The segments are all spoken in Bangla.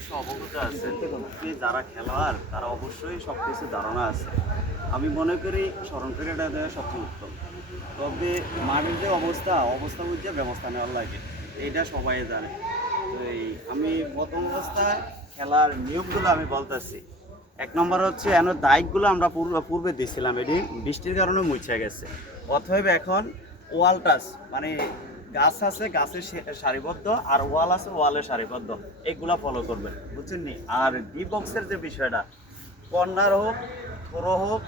কিছু অবগত আছেন, যারা খেলোয়াড় তারা অবশ্যই সব কিছু ধারণা আছে। আমি মনে করি স্মরণ করে এটা দেওয়া সবচেয়ে উত্তম। তবে মাঠের যে অবস্থা বুঝে ব্যবস্থা নেওয়ার লাগে, এইটা সবাই জানে। তো আমি প্রথম অবস্থায় খেলার নিয়মগুলো আমি বলতেছি। এক নম্বর হচ্ছে দায়িকগুলো আমরা পূর্বে দিয়েছিলাম, এটি বৃষ্টির কারণে মুছে গেছে। অতএব এখন ওয়াল টাচ মানে গাছ আছে, গাছের সারিবদ্ধ, আর ওয়াল আছে, ওয়ালের সারিবদ্ধ, এগুলা ফলো করবেন, বুঝছেন নি? আর ডি বক্সের যে বিষয়টা, কর্নার হোক, থ্রো হোক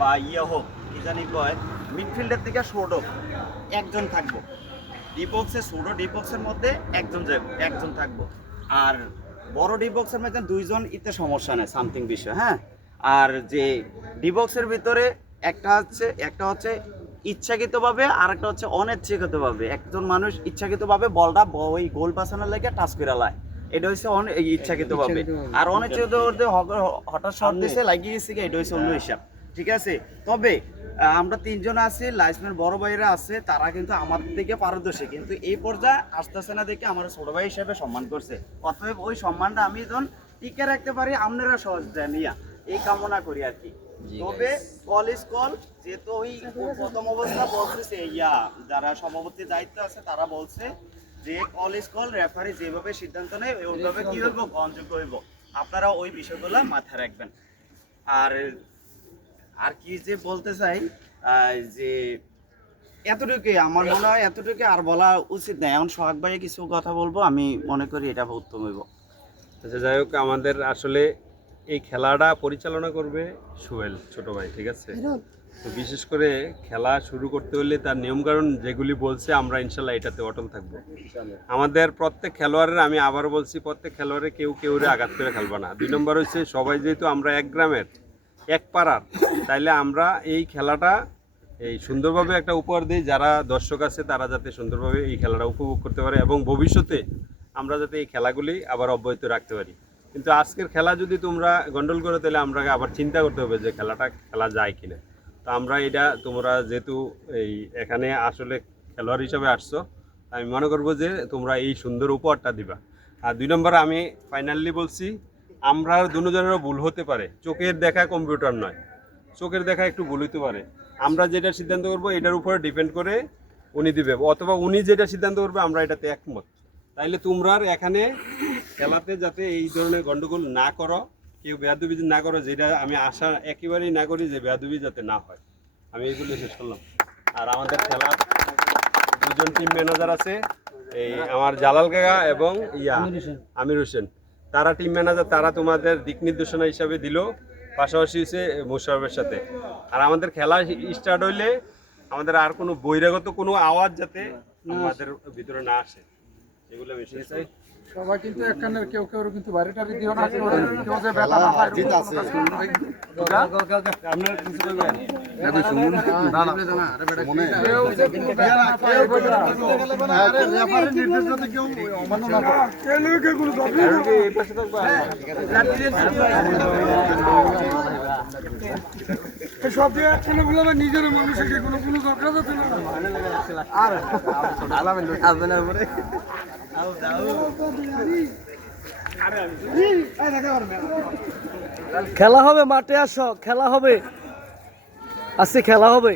বা হোক, কি জানি কয়, মিডফিল্ডের দিকে শোর্ট হোক, একজন থাকবো। ডি বক্সের মধ্যে একজন থাকবো। আর বড় ডি বক্সের মধ্যে দুইজন, ইতে সমস্যা নেই, সামথিং বিষয়, হ্যাঁ। আর যে ডি বক্সের ভিতরে একটা হচ্ছে ইচ্ছাকৃতভাবে, আর একটা হচ্ছে অনিচ্ছাকৃতভাবে। একজন মানুষ ইচ্ছাকৃতভাবে বলটা ওই গোল পাসানোর লেগে টাচ করে লায়, এটা হচ্ছে ইচ্ছাকৃতভাবে। আর অনিচ্ছাকৃতভাবে হঠাৎ শট দিয়েছে, লাগিয়ে গেছে, এটা হচ্ছে অন্য হিসাব, ঠিক আছে? তবে আমরা তিনজন আছি, লাইসম্যান বড় ভাইরা আছে, তারা কিন্তু আমার থেকে পারদর্শী, কিন্তু এই পর্যায়ে আসতেছে না দেখে আমার ছোট ভাই হিসেবে সম্মান করছে। অতএব ওই সম্মানটা আমি যখন টিকে রাখতে পারি, আপনারা সহজ নিয়া এই কামনা করি আর কি। তবে কল যেহেতু ওই প্রথম অবস্থা বলতেছে, যারা সভাপতির দায়িত্ব আছে তারা বলছে যে কল রেফারি যেভাবে সিদ্ধান্ত নেয় ওইভাবে কি হইব, গ্রহণযোগ্য হইব। আপনারা ওই বিষয়গুলো মাথায় রাখবেন। আর কি যে বলতে চাই, যে এতটুকুই আমার মনে হয়, এতটুকু আর বলা উচিত নাই। এখন সোহাগ ভাই কিছু কথা বলবো, আমি মনে করি এটা উত্তম হইব। আচ্ছা, যাই হোক, আমাদের আসলে এই খেলাটা পরিচালনা করবে সোহেল ছোট ভাই, ঠিক আছে? তো বিশেষ করে খেলা শুরু করতে হলে তার নিয়মকানুন যেগুলি বলছে, আমরা ইনশাল্লাহ এটাতে অটল থাকবো। আমাদের প্রত্যেক খেলোয়াড়ের, আমি আবার বলছি, প্রত্যেক খেলোয়াড়ের কেউ আঘাত করে খেলবে না। 2 নম্বর হচ্ছে, সবাই যেহেতু আমরা এক গ্রামের, এক পাড়ার, তাইলে আমরা এই খেলাটা সুন্দরভাবে একটা উপহার দিই। যারা দর্শক আছে তারা যাতে সুন্দরভাবে এই খেলাটা উপভোগ করতে পারে, এবং ভবিষ্যতে আমরা যাতে এই খেলাগুলি আবার অব্যাহত রাখতে পারি। কিন্তু আজকের খেলা যদি তোমরা গন্ডল করো, তাহলে আমরা আবার চিন্তা করতে হবে যে খেলাটা খেলা যায় কিনা। তো আমরা তোমরা যেহেতু এখানে আসলে খেলোয়াড় হিসাবে আসছো, আমি মনে করবো যে তোমরা এই সুন্দর উপহারটা দিবা। আর 2 নম্বর, আমি ফাইনালি বলছি, আমরা দুজনেরও ভুল হতে পারে, চোখের দেখা কম্পিউটার নয়, চোখের দেখা একটু ভুল হতে পারে। আমরা যেটা সিদ্ধান্ত করবো এটার উপরে ডিপেন্ড করে উনি দিবে, অথবা উনি যেটা সিদ্ধান্ত করবে আমরা এটাতে একমত। তাইলে তোমরা এখানে খেলাতে যাতে এই ধরনের গন্ডগোল না করো, কেউ বেয়াদবি না করো, যেটা আমি আশা একেবারেই না করি, যে বেয়াদবি যাতে না হয়। আমি এইগুলো শেষ করলাম। আর আমাদের খেলার 2জন টিম ম্যানেজার আছে, আমার জালাল কাকা এবং আমির হোসেন, তারা টিম ম্যানেজার, তারা তোমাদের দিক নির্দেশনা হিসাবে দিল, পাশাপাশি হচ্ছে মোশারফের সাথে। আর আমাদের খেলা স্টার্ট হইলে আমাদের আর কোনো বহিরাগত কোনো আওয়াজ যাতে আমাদের ভিতরে না আসে, এগুলো আমি চাই। সবাই কিন্তু একখানের কেউ কিন্তু বাড়িটারি দিও না, কেউ যে বেলা না হয় জিত আছে। আপনারা কিছু বলবেন? দেখো শুনুন, না মনে কেউ যে কোনো বেলা না পায় আরে রেফারি নির্দেশ যদি কেউ অমান্য না করে, কেউ কোনো দরকার নেই। এই পাশে থাকবা, এই সব দিয়ে ছেলেগুলো নিজের মানুষের কোনো দরকার আছে না। আর আলামেন আসবেন আর পরে খেলা হবে, মাঠে আসো, খেলা হবে, আজকে খেলা হবে।